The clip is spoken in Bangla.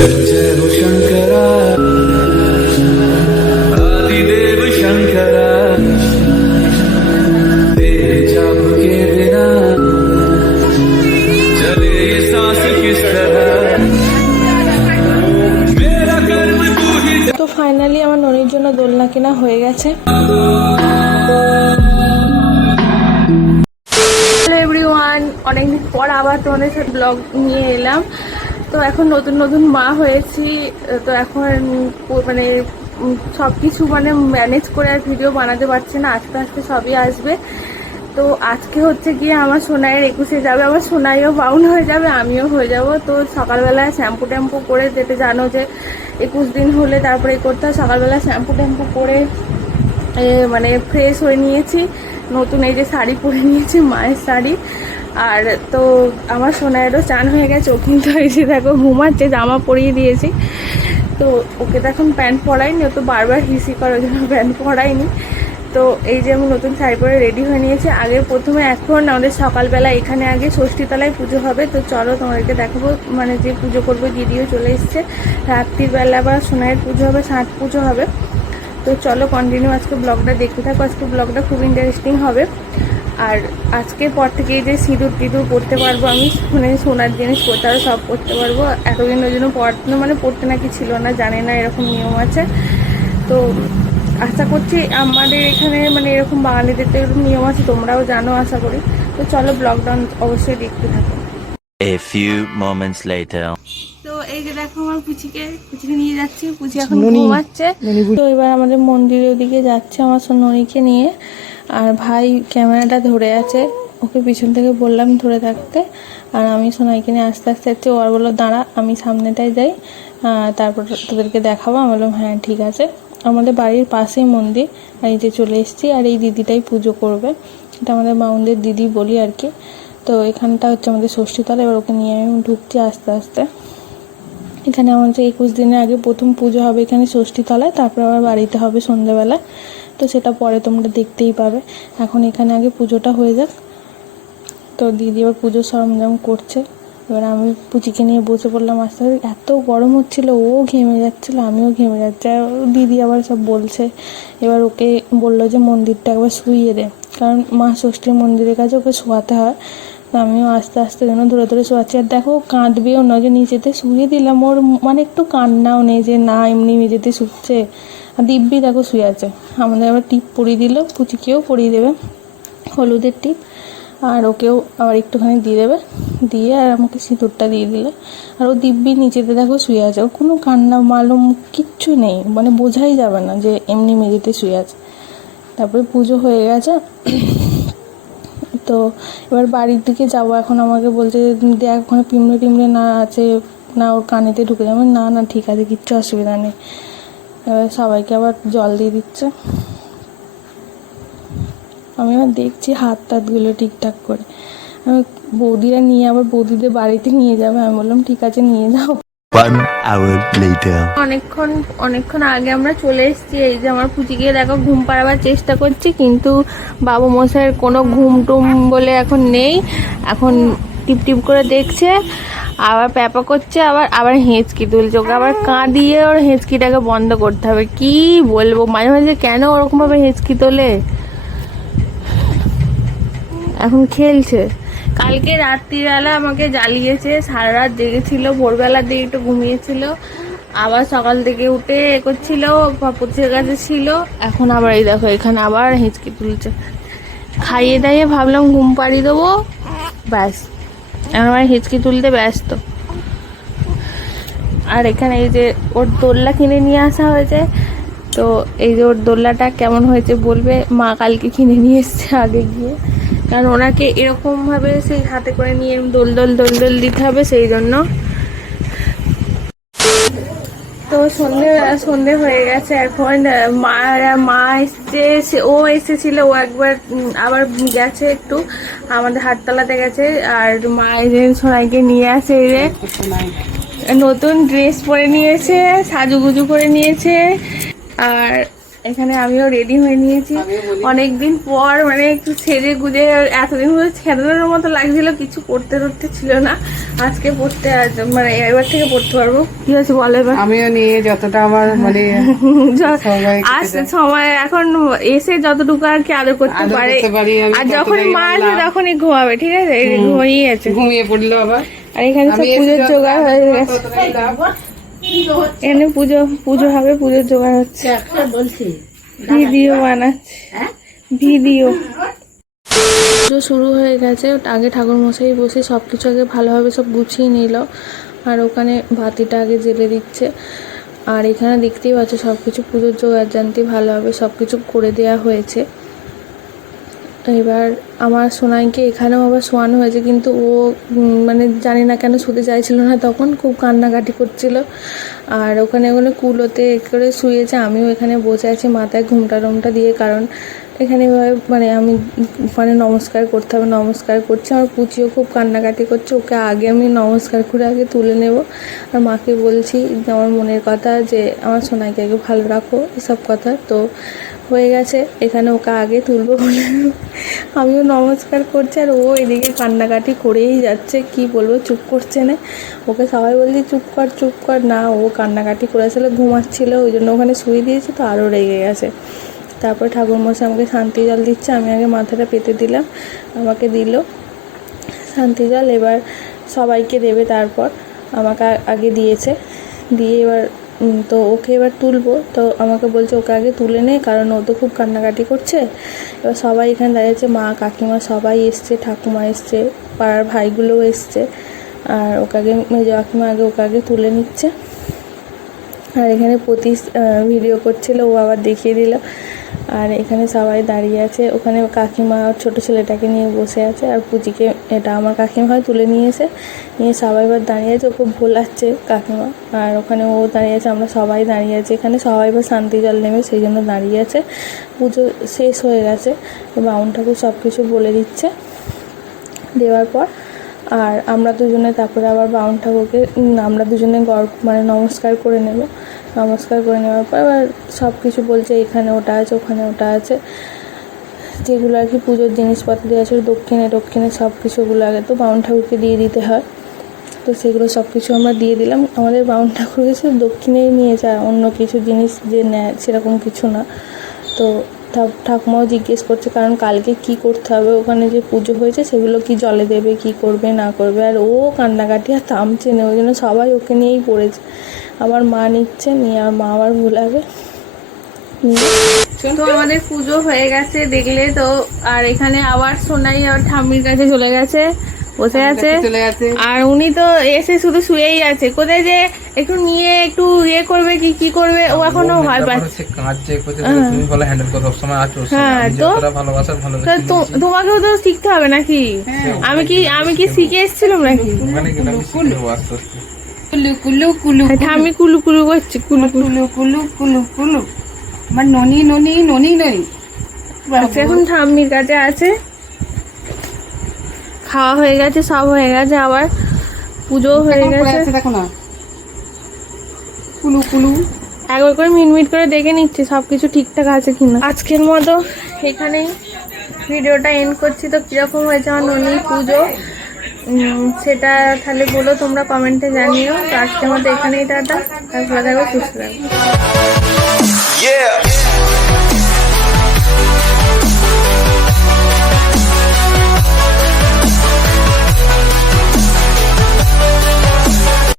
তো ফাইনালি আমার ননির জন্য দোলনা কেনা হয়ে গেছে। হ্যালো এভরিওয়ান, অনেকদিন পর আবার তোমাদের সাথে ব্লগ নিয়ে এলাম। তো এখন নতুন নতুন মা হয়েছি, তো এখন মানে সব কিছু মানে ম্যানেজ করে আর ভিডিও বানাতে পারছি না, আস্তে আস্তে সবই আসবে। তো আজকে হচ্ছে গিয়ে আমার সোনাইয়ের 21-এ যাবে, আমার সোনাইও বাউন হয়ে যাবে, আমিও হয়ে যাব। তো সকালবেলায় শ্যাম্পু ট্যাম্পু করে, যেতে জানো যে 21 দিন হলে তারপরে করতে হয়, সকালবেলা শ্যাম্পু ট্যাম্পু করে মানে ফ্রেশ হয়ে নিয়েছি, নতুন এই যে শাড়ি পরে নিয়েছি, মায়ের শাড়ি। আর তো আমার সোনাইয়েরও চান হয়ে গেছে, ও কিন্তু এসে দেখো ঘুমাচ্ছে, জামা পরিয়ে দিয়েছি। তো ওকে তো এখন প্যান্ট পরাইনি, ও তো বারবার হিসি করে, ওই জন্য প্যান্ট পরাইনি। তো এই যে আমি নতুন শাড়ি পরে রেডি হয়ে নিয়েছি। আগে প্রথমে এখন আমাদের সকালবেলা এখানে আগে ষষ্ঠীতলায় পুজো হবে। তো চলো তোমাদেরকে দেখাবো, মানে যে পুজো করবে দিদিও চলে এসছে। রাত্রির বেলা আবার সোনাইয়ের পুজো হবে, ষাট পুজো হবে। তো চলো কন্টিনিউ আজকে ব্লগটা দেখতে থাকো, আজকে ব্লগটা খুব ইন্টারেস্টিং হবে। আর আজকের পর থেকে এই যে সিঁদুর টিঁদুর পরতে পারবো আমি, মানে সোনার জিনিস পরতে পারবো, সব পরতে পারবো। এতদিন ওই জন্য মানে পড়তে নাকি ছিল না, জানে না এরকম নিয়ম আছে। তো আশা করছি আমাদের এখানে মানে এরকম বাঙালিদের তো এরকম নিয়ম আছে, তোমরাও জানো আশা করি। তো চলো ব্লগটা অবশ্যই দেখতে থাকো। A few moments later. তো এই যে দেখো আমার পুচিকে নিয়ে যাচ্ছি, পুচি এখন ঘুমাচ্ছে। তো এবার আমাদের মন্দিরের দিকে যাচ্ছে আমার সোননিকে নিয়ে। আর ভাই ক্যামেরাটা ধরে আছে, ওকে পিছন থেকে বললাম ধরে থাকতে। আর আমি সোনাইকে নিয়ে আস্তে আস্তে যাচ্ছি, ও আর বললো দাঁড়া আমি সামনেটায় যাই, তারপর তোদেরকে দেখাবো। আমি বললাম হ্যাঁ ঠিক আছে। আমাদের বাড়ির পাশেই মন্দির, আর এই যে চলে এসেছি। আর এই দিদিটাই পুজো করবে, এটা আমাদের মাউন্দের দিদি বলি আর কি। তো এখানটা হচ্ছে আমাদের ষষ্ঠীতলা, এবার ওকে নিয়ে আমি ঢুকছি আস্তে আস্তে। এখানে আমার যে 21 দিনের আগে প্রথম পুজো হবে এখানে ষষ্ঠীতলায়, তারপর আবার বাড়িতে হবে সন্ধ্যেবেলা। তো সেটা পরে তোমরা দেখতেই পাবে, এখন এখানে আগে পুজোটা হয়ে যাক। তো দিদি আবার পুজোর সরঞ্জাম করছে। এবার আমি পুচিকে নিয়ে বসে পড়লাম আস্তে আস্তে। এত গরম হচ্ছিলো, ও ঘেমে যাচ্ছিলো, আমিও ঘেমে যাচ্ছি। আর দিদি আবার সব বলছে। এবার ওকে বললো যে মন্দিরটা একবার শুইয়ে দে, কারণ মা ষষ্ঠীর মন্দিরের কাছে ওকে শোয়াতে হয়। তো আমিও আস্তে আস্তে যেন ধরে ধরে শোয়াচ্ছি। আর দেখো কাঁদবেও না, যে নিচেতে শুয়ে দিলাম, ওর মানে একটু কান্নাও নেই যে না এমনি মেঝেতে শুচ্ছে। আর দিব্যি দেখো শুয়ে আছে। আমাদের আবার টিপ পরিয়ে দিল, পুচিকেও পরিয়ে দেবে হলুদের টিপ, আর ওকেও আবার একটুখানি দিয়ে দেবে, দিয়ে আর আমাকে সিঁদুরটা দিয়ে দিলে। আর ও দিব্যি নিচেতে দেখো শুয়ে আছে, ওর কোনো কান্না মালুম কিচ্ছু নেই, মানে বোঝাই যাবে না যে এমনি মেঝেতে শুয়ে আছে। তারপরে পুজো হয়ে গেছে। তো এবার বাড়ির দিকে যাবো। এখন আমাকে বলছে দেখ ওখানে পিমড়ে টিমড়ে না আছে না, ওর কানেতে ঢুকে যাবে। না না ঠিক আছে, কিচ্ছু অসুবিধা নেই। এবার সবাইকে আবার জল দিয়ে দিচ্ছে। আমি আবার দেখছি হাত টাতগুলো ঠিকঠাক করে। আমি বৌদিরা নিয়ে আবার বৌদিদের বাড়িতে নিয়ে যাবে, আমি বললাম ঠিক আছে নিয়ে যাও। 1 hour later. অনেকক্ষণ আগে আমরা চলে এসেছি। এই যে আমার পুচিকে দেখো ঘুম পাড়াবার চেষ্টা করছি, কিন্তু বাবু মশাইয়ের কোনো ঘুম টুম বলে এখন নেই। এখন টিপ টিপ করে দেখছে, আবার প্যাপা করছে, আবার হেঁচকি তুলছে। ওকে আবার কাঁদিয়ে ওর হেঁচকিটাকে বন্ধ করতে হবে। কি বলবো, মাঝে মাঝে কেন ওরকমভাবে হেঁচকি তোলে। এখন খেলছে। কালকে রাত্রিবেলা আমাকে জ্বালিয়েছে, সারা রাত জেগেছিল, ভোরবেলার দিকে একটু ঘুমিয়েছিল, আবার সকাল থেকে উঠে করছিল, পুচির কাছে ছিল। এখন আবার এই দেখো এখানে আবার হেঁচকি তুলছে। খাইয়ে দাইয়ে ভাবলাম ঘুম পাড়িয়ে দেবো, ব্যাস এখন আবার হেঁচকি তুলতে ব্যস্ত। আর এখানে এই যে ওর দোলনা কিনে নিয়ে আসা হয়েছে। তো এই যে ওর দোলনাটা কেমন হয়েছে বলবে। মা কালকে কিনে নিয়ে এসছে আগে গিয়ে, কারণ ওনাকে এরকমভাবে সেই হাতে করে নিয়ে দোল দোল দোল দোল দিতে হবে, সেই জন্য। তো সন্ধে হয়ে গেছে এখন। মা এসছে, ও এসেছিল, ও একবার আবার গেছে একটু আমাদের হাটতলাতে গেছে। আর মা এসে সোনাইকে নিয়ে আসে, এই যে নতুন ড্রেস পরে নিয়েছে, সাজুগুজু করে নিয়েছে। আর এখানে আমিও রেডি হয়ে নিয়েছি অনেকদিন পর, মানে একটু সেজে গুজে, এতদিন ধরে ছেড়ানোর মতো লাগছিল, কিছু করতে ছিল না। আজকে পড়তে, মানে এবার থেকে পড়তে পারবো। কি আছে বলে এবার? আমিও নিয়ে যতটা আমার মানে সময় এখন এসে যতটুকু আর কি আদর করতে পারে, আর যখনই মা আসবে তখনই ঘুমাবে, ঠিক আছে? ঘুমিয়ে আছে, ঘুমিয়ে পড়লো আবার। আর এখানে সব পুজোর জোগাড় হয়ে গেছে, এখানে পুজো হবে, পুজোর জোগাড় হচ্ছে, ভিডিও বানাচ্ছে, ভিডিও। পুজো শুরু হয়ে গেছে, আগে ঠাকুর মশাই বসে সবকিছু আগে ভালোভাবে সব গুছিয়ে নিল, আর ওখানে বাতিটা আগে জেলে দিচ্ছে। আর এখানে দেখতেই পাচ্ছ সবকিছু পুজোর জোগাড় জানতে ভালোভাবে সবকিছু করে দেওয়া হয়েছে। এবার আমার সোনাইকে এখানেও আবার শোয়ানো হয়েছে, কিন্তু ও মানে জানি না কেন শুতে চাইছিল না, তখন খুব কান্নাকাটি করছিল। আর ওখানে কুলোতে করে শুয়েছে, আমিও এখানে বসে আছি মাথায় ঘুমটা দিয়ে, কারণ এখানে মানে আমি মানে নমস্কার করতে হবে, নমস্কার করছি। আমার পুচিও খুব কান্নাকাটি করছে, ওকে আগে আমি নমস্কার করে আগে তুলে নেব। আর মাকে বলছি আমার মনের কথা, যে আমার সোনাইকে আগে ভালো রাখো, এসব কথা। তো হয়ে গেছে, এখানে ওকে আগে তুলবো বলে আমিও নমস্কার করছি, আর ও এদিকে কান্নাকাটি করেই যাচ্ছে, কি বলবো, চুপ করছে না। ওকে সবাই বলছি চুপ কর, না, ও কান্নাকাটি করেছিল, ঘুমাচ্ছিল, ওই জন্য ওখানে শুয়ে দিয়েছে, তো আরও রেগে গেছে। তারপর ঠাকুরমশাই আমাকে শান্তি জল দিচ্ছে, আমি আগে মাথাটা পেতে দিলাম, আমাকে দিল শান্তি জল। এবার সবাইকে দেবে, তারপর আমাকে আগে দিয়েছে, দিয়ে এবার তো ওকে এবার তুলবো, তো আমাকে বলছে ওকে আগে তুলে নে, কারণ ও তো খুব কান্নাকাটি করছে। এবার সবাই এখানে দাঁড়িয়েছে, মা কাকিমা সবাই এসছে, ঠাকুমা এসছে, পাড়ার ভাইগুলোও এসছে, আর ওকে আগে মেজো কাকিমা ওকে আগে তুলে নিচ্ছে। আর এখানে ভিডিও করছিল, ও আবার দেখিয়ে দিল। আর এখানে সবাই দাঁড়িয়ে আছে, ওখানে কাকিমা ছোট ছেলেটাকে নিয়ে বসে আছে, আর পুচিকে এটা আমার কাকিমা হয় তুলে নিয়ে সবাই এবার দাঁড়িয়ে আছে, ওকে ভোলাচ্ছে কাকিমা। আর ওখানে ও দাঁড়িয়ে আছে, আমরা সবাই দাঁড়িয়ে আছি, এখানে সবাই এবার শান্তি জল নেবে, সেই জন্য দাঁড়িয়ে আছে। পুজো শেষ হয়ে গেছে, বামুন ঠাকুর সব কিছু বলে দিচ্ছে, দেওয়ার পর আর আমরা দুজনে তারপরে আবার বামুন ঠাকুরকে আমরা দুজনে মানে নমস্কার করে নেব। নমস্কার করে নেওয়ার পর আবার সব কিছু বলছে, এখানে ওটা আছে, ওখানে ওটা আছে, যেগুলো আর কি পুজোর জিনিসপত্র দিয়ে আছে, দক্ষিণে সব কিছুগুলো আগে তো বামুন ঠাকুরকে দিয়ে দিতে হয়, তো সেগুলো সব কিছু আমরা দিয়ে দিলাম। আমাদের বামুন ঠাকুরকে শুধু দক্ষিণেই নিয়ে যায়, অন্য কিছু জিনিস যে নেয় সেরকম কিছু না। তো ঠাকুমাও জিজ্ঞেস করছে, কারণ কালকে কি করতে হবে, ওখানে যে পুজো হয়েছে সেগুলো কি জলে দেবে, কি করবে না করবে, আর ও কান্নাকাটি আর থামছে না, ওই জন্য সবাই ওকে নিয়েই পড়েছে। আমার মা নিচ্ছে, নিয়ে আর মা আবার ভুলাবে। তো আমাদের পুজো হয়ে গেছে দেখলে তো, আর এখানে আবার সোনাই আবার ঠাম্মির কাছে চলে গেছে, বসে আছে, আর উনি তো এসে শুধু শুয়েই আছে। কোথায় যে একটু নিয়ে একটু ইয়ে করবে, কি করবে, ও এখনো ভয় পাচ্ছে। হ্যাঁ, তো তোমাকেও তো শিখতে হবে নাকি? আমি কি শিখে এসেছিলাম নাকি? ঠাম্মি কুলু কুলু করছে, কুলু কুলু কুলু কুলু কুলু, আমার ননি এখন ঠাম্মির কাছে আছে। খাওয়া হয়ে গেছে, সব হয়ে গেছে, আবার পুজো হয়ে গেছে। দেখো না, কুলু কুলু একবার করে মিটমিট করে দেখে নিচ্ছি সবকিছু ঠিকঠাক আছে কিনা। আজকের মতো এখানেই ভিডিওটা এন্ড করছি। তো কিরকম হয়েছে আমার ননি পুজো সেটা তাহলে বলো তোমরা কমেন্টে জানিও। তো আজকের মতো এখানেই টাটা, আর ভালো থাকো, সুস্থ থাকো।